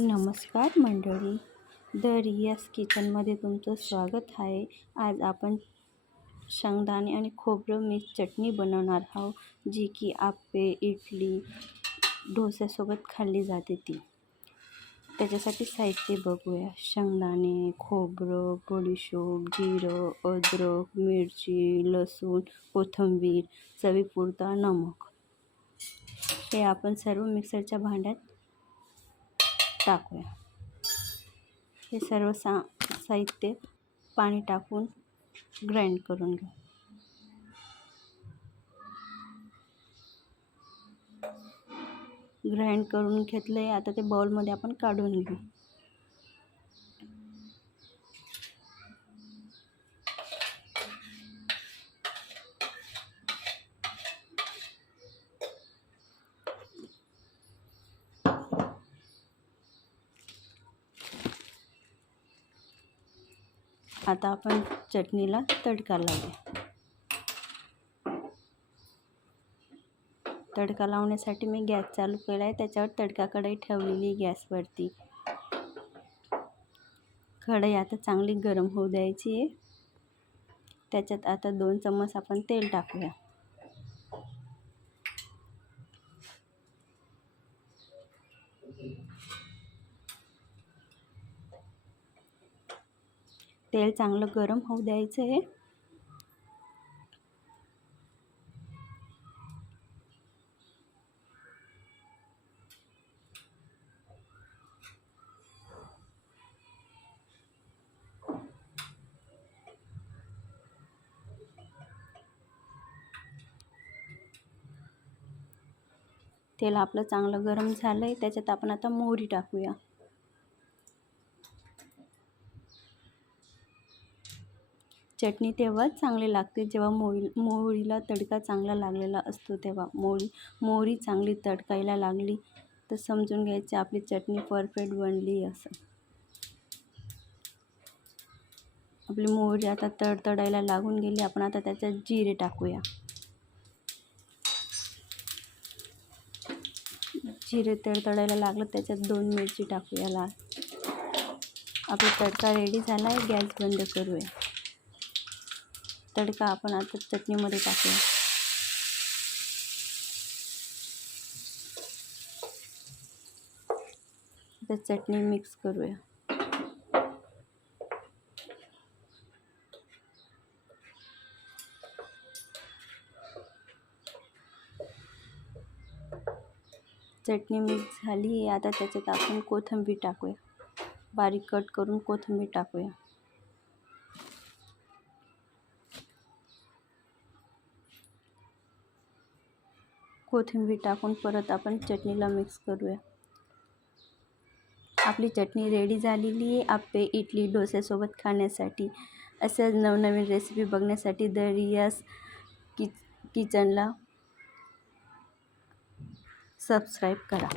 नमस्कार मंडळी, द रियाज किचनमध्ये तुमचं स्वागत आहे. आज आपण शेंगदाणे आणि खोबरं मिक्स चटणी बनवणार आहोत, जी की आप्पे, इडली, डोस्यासोबत खाल्ली जाते ती. त्याच्यासाठी साहित्य बघूया. शेंगदाणे, खोबरं, बडीशोप, जिरं, अद्रक, मिरची, लसूण, कोथिंबीर, चवीपुरता नमक. हे आपण सर्व मिक्सरच्या भांड्यात टाकूया. हे सर्व साहित्य पाणी टाकून ग्राइंड करून घेऊ. ग्राइंड करून घेतलंय. आता ते बाउलमध्ये आपण काढून घेऊ. आता आपण चटणीला तडका लावूया. तडका लावण्यासाठी मी गॅस चालू केला आहे. त्याच्यावर तडका कढई ठेवलेली गॅसवरती. कढई आता चांगली गरम होऊ द्यायची आहे. त्याच्यात आता 2 चम्मच आपण तेल टाकूया. तेल चांगलं गरम होऊ द्यायचं आहे. तेल आपलं चांगलं गरम झालं आहे. त्याच्यात आपण आता मोहरी टाकूया. चटणी तेव्हाच चांगली लागते जेव्हा मोहरीला तडका चांगला लागलेला असतो. तेव्हा मोहरी चांगली तडकायला लागली तर समजून घ्यायची आपली चटणी परफेक्ट बनली असं. आपली मोहरी आता तडतडायला लागून गेली. आपण आता त्याच्यात जिरे टाकूया. जिरे तडतडायला लागलं त्याच्यात 2 मिरची टाकूया लाल. आपला तडका रेडी झाला आहे. गॅस बंद करूया. तडका आपण आता चटणीमध्ये टाकूया. आता चटणी मिक्स करूया. चटणी मिक्स झाली. आता त्याच्यात आपण कोथिंबीर टाकूया. बारीक कट करून कोथिंबीर टाकूया. कोथिंबीर टाकून परत आपण चटणीला मिक्स करूया. आपली चटणी रेडी झालेली आहे आप्पे, इडली, डोस्यासोबत खाण्यासाठी. अशाच नवनवीन रेसिपी बघण्यासाठी द रियाज किचनला सबस्क्राईब करा.